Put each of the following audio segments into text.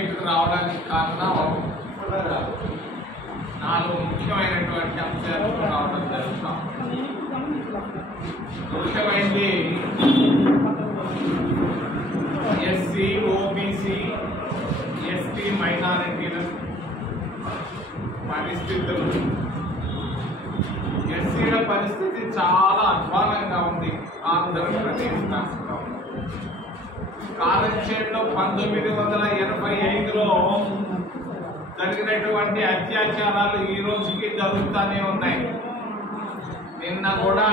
మీదకి రావడానికి కారణం 4 ముఖ్యమైనటువంటి అంశాలు రావడం జరుగుతాం. ముఖ్యమైనది ఎస్సీ, ఓబీసీ, ఎస్టీ మైనారిటీల పరిస్థితులు. ఎస్సీల పరిస్థితి చాలా అధ్వానంగా ఉంది ఆంధ్రప్రదేశ్ రాష్ట్రంలో. కాలక్షేపంలో 1985లో జరిగినటువంటి అత్యాచారాలు ఈ రోజుకి జరుగుతూనే ఉన్నాయి. నిన్న కూడా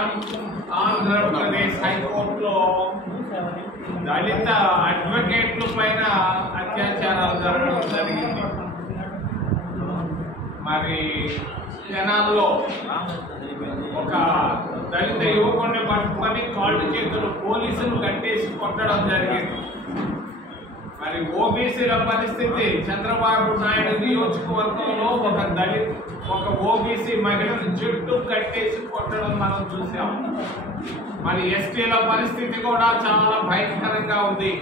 ఆంధ్రప్రదేశ్ హైకోర్టులో దళిత అడ్వకేట్ల పైన అత్యాచారాలు జరగడం జరిగింది. మరి జనాల్లో ఒక దళిత యువకుడిని పట్టుకొని కాళ్ళు చేతులు పోలీసులు కట్టేసి కొట్టడం జరిగింది. మరి ఓబీసీల పరిస్థితి, చంద్రబాబు నాయుడు నియోజకవర్గంలో ఒక ఓబీసీ మహిళను జుట్టు కట్టేసి కొట్టడం మనం చూసాం. మరి ఎస్టీల పరిస్థితి కూడా చాలా భయంకరంగా ఉంది.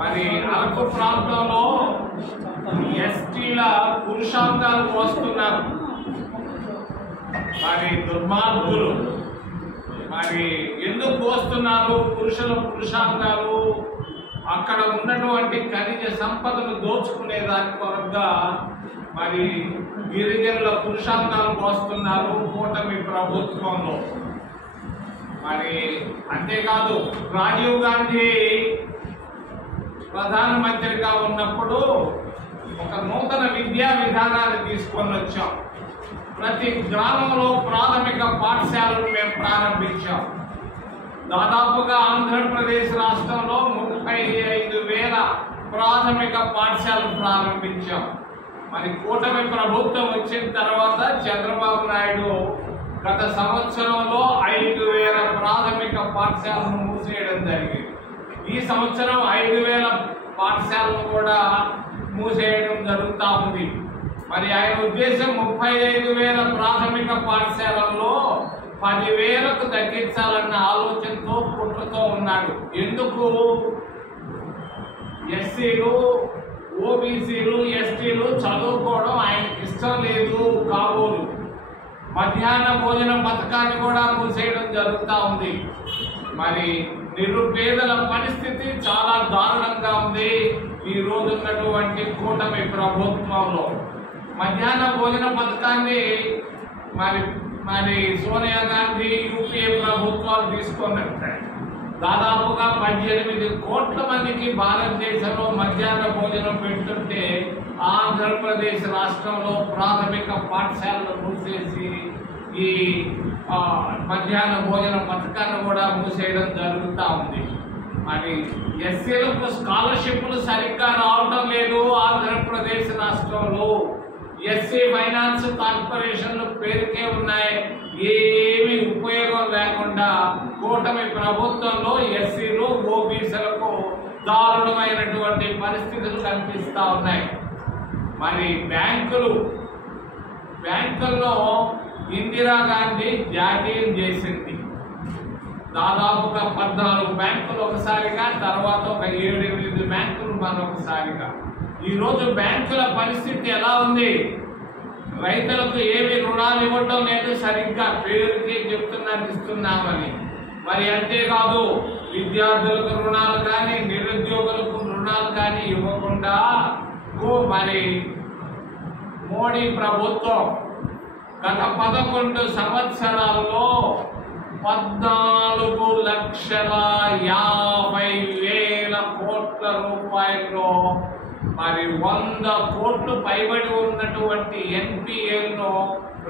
మరి అరకు ప్రాంతంలో ఎస్టీల పురుషాంగాలు మోస్తున్నారు. మరి దుర్మార్గులు మరి ఎందుకు మోస్తున్నారు? పురుషాంగాలు అక్కడ ఉన్నటువంటి ఖనిజ సంపదను దోచుకునే దాని కొరగా మరి గిరిజనుల పురుషాంగాలు మోస్తున్నారు కూటమి ప్రభుత్వంలో. మరి అంతేకాదు, రాజీవ్ గాంధీ ప్రధానమంత్రిగా ఉన్నప్పుడు ఒక నూతన విద్యా విధానాన్ని తీసుకొని వచ్చాం. ప్రతి గ్రామంలో ప్రాథమిక పాఠశాలను మేము ప్రారంభించాం. దాదాపుగా ఆంధ్రప్రదేశ్ రాష్ట్రంలో 35,000 ప్రాథమిక పాఠశాలను ప్రారంభించాం. మరి కూటమి ప్రభుత్వం వచ్చిన తర్వాత చంద్రబాబు నాయుడు గత సంవత్సరంలో 5,000 ప్రాథమిక పాఠశాలను మూసేయడం జరిగింది. ఈ సంవత్సరం 5,000 పాఠశాలను కూడా మూసేయడం జరుగుతూ ఉంది. మరి ఆయన ఉద్దేశం 35,000 ప్రాథమిక పాఠశాలల్లో 10,000కు తగ్గించాలన్న ఆలోచనతో కుట్రతో ఉన్నాడు. ఎందుకు? ఎస్సీలు, ఓబీసీలు, ఎస్టీలు చదువుకోవడం ఆయనకి ఇష్టం లేదు కాబోలు. మధ్యాహ్న భోజన పథకాన్ని కూడా మూసేయడం జరుగుతూ ఉంది. మరి నిరుపేదల పరిస్థితి చాలా దారుణంగా ఉంది ఈ రోజు ఉన్నటువంటి కూటమి ప్రభుత్వంలో. మధ్యాహ్న భోజన పథకాన్ని మరి సోనియా గాంధీ, యూపీఏ ప్రభుత్వాలు తీసుకున్నట్టు దాదాపుగా 18 కోట్ల మందికి భారతదేశంలో మధ్యాహ్న భోజనం పెడుతుంటే ఆంధ్రప్రదేశ్ రాష్ట్రంలో ప్రాథమిక పాఠశాలను మూసేసి ఈ మధ్యాహ్న భోజన పథకాన్ని కూడా మూసేయడం జరుగుతూ ఉంది. మరి ఎస్సీలకు స్కాలర్షిప్లు సరిగ్గా రావడం లేదు ఆంధ్రప్రదేశ్ రాష్ట్రంలో. ఎస్సీ ఫైనాన్స్ కార్పొరేషన్లు పేరుకే ఉన్నాయి, ఏమీ ఉపయోగం లేకుండా కూటమి ప్రభుత్వంలో ఎస్సీలు, ఓబీసీలకు దారుణమైనటువంటి పరిస్థితులు కనిపిస్తూ ఉన్నాయి. మరి బ్యాంకుల్లో ఇందిరాగాంధీ జాతీయం చేసింది. దాదాపుగా 14 బ్యాంకులు ఒకసారిగా, తర్వాత ఒక 7-8 బ్యాంకులు మరొకసారిగా. ఈరోజు బ్యాంకుల పరిస్థితి ఎలా ఉంది? రైతులకు ఏమి రుణాలు ఇవ్వటం లేదు, సరిగ్గా పేరుకి చెప్తున్నారు ఇస్తున్నామని. మరి అంతేకాదు, విద్యార్థులకు రుణాలు కానీ, నిరుద్యోగులకు రుణాలు కానీ ఇవ్వకుండా మరి మోడీ ప్రభుత్వం గత 11 సంవత్సరాల్లో 14,50,000 కోట్ల రూపాయల్లో మరి 100 కోట్లు పైబడి ఉన్నటువంటి ఎన్పిఎల్ను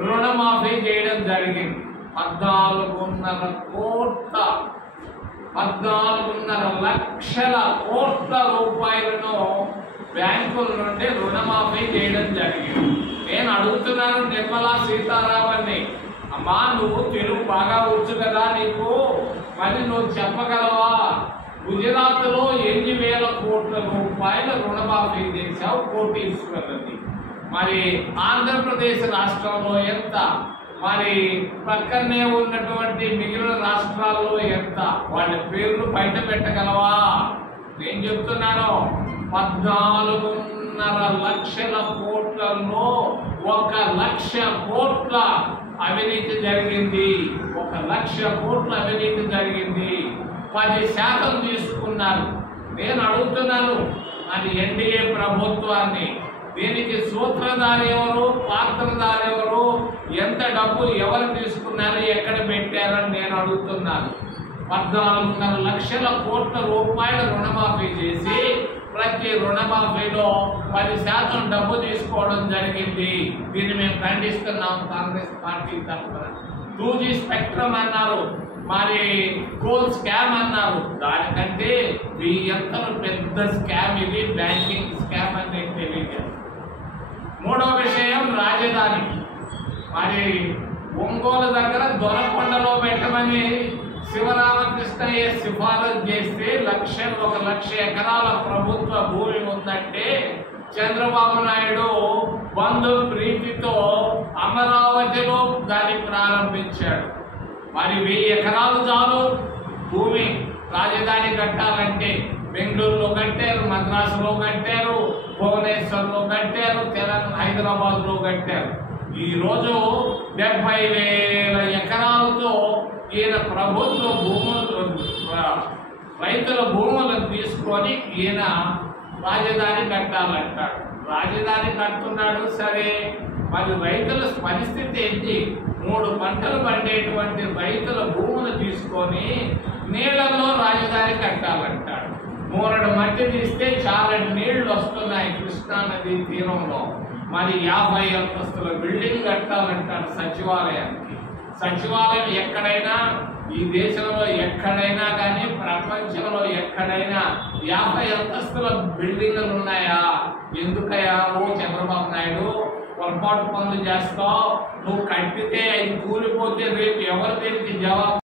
రుణమాఫీ చేయడం జరిగింది. 14,5 లక్షల కోట్ల రూపాయలను బ్యాంకుల నుండి రుణమాఫీ చేయడం జరిగింది. నేను అడుగుతున్నాను నిర్మలా సీతారామన్ని, అమ్మా నువ్వు తెలుగు బాగా వచ్చు కదా నీకు, మరి నువ్వు చెప్పగలవా గుజరాత్లో 8,000 కోట్ల రూపాయల రుణమాఫీ చేశావు కోటీశ్వరులది, మరి ఆంధ్రప్రదేశ్ రాష్ట్రంలో ఎంత, మరి పక్కనే ఉన్నటువంటి మిగిలిన రాష్ట్రాల్లో ఎంత, వాళ్ళ పేర్లు బయట పెట్టగలవా? నేను చెప్తున్నాను 14.5 లక్షల కోట్లలో 1 లక్ష కోట్ల అవినీతి జరిగింది. 1 లక్ష కోట్ల అవినీతి జరిగింది. 10% తీసుకున్నారు. నేను అడుగుతున్నాను అది ఎన్డీఏ ప్రభుత్వాన్ని, దీనికి సూత్రధారి ఎవరు, పాత్రధారి ఎవరు, ఎంత డబ్బు ఎవరు తీసుకున్నారు, ఎక్కడ పెట్టారని నేను అడుగుతున్నాను. 14.5 లక్షల కోట్ల రూపాయల రుణమాఫీ చేసి ప్రతి రుణమాఫీలో 10% డబ్బు తీసుకోవడం జరిగింది. దీన్ని మేము ఖండిస్తున్నాం కాంగ్రెస్ పార్టీ తరఫున. 2G స్పెక్ట్రమ్ అన్నారు, మరి కోల్ స్కామ్ అన్నారు. దానికంటే ఎంత పెద్ద స్కామ్ ఇది, బ్యాంకింగ్ స్కామ్ అని తెలియదు. మూడో విషయం రాజధాని. మరి ఒంగోలు దగ్గర దొరకొండలో పెట్టమని శివరామకృష్ణయ్య సిఫారసు చేస్తే 1 లక్ష ఎకరాల ప్రభుత్వ భూమి ఉందంటే చంద్రబాబు నాయుడు బంధు ప్రీతితో అమరావతిలో దాన్ని ప్రారంభించాడు. మరి 1000 ఎకరాలు చాలు భూమి రాజధాని కట్టాలంటే. బెంగళూరులో కట్టారు, మద్రాసులో కట్టారు, భువనేశ్వర్లో కట్టారు, హైదరాబాద్లో కట్టారు. ఈరోజు 70,000 ఎకరాలతో ఈయన ప్రభుత్వ భూములు, రైతుల భూములను తీసుకొని ఈయన రాజధాని కట్టాలంటాడు. రాజధాని కడుతున్నాడు సరే, మరి రైతుల పరిస్థితి ఏంటి? 3 పంటలు పండేటువంటి రైతుల భూములు తీసుకొని నీళ్లలో రాజధాని కట్టాలంటాడు. మూరడు మట్టి తీస్తే చాలా నీళ్లు వస్తున్నాయి కృష్ణా నది తీరంలో. మరి 50 అంతస్తుల బిల్డింగ్ కట్టాలంటాడు సచివాలయానికి. సచివాలయం ఎక్కడైనా, ఈ దేశంలో ఎక్కడైనా కానీ, ప్రపంచంలో ఎక్కడైనా 50 అంతస్తుల బిల్డింగ్లు ఉన్నాయా? ఎందుకయ్యా ఓ చంద్రబాబు నాయుడు పొరపాటు పనులు చేస్తావు? నువ్వు కట్టితే అవి కూలిపోతే రేపు ఎవరు దీనికి జవాబు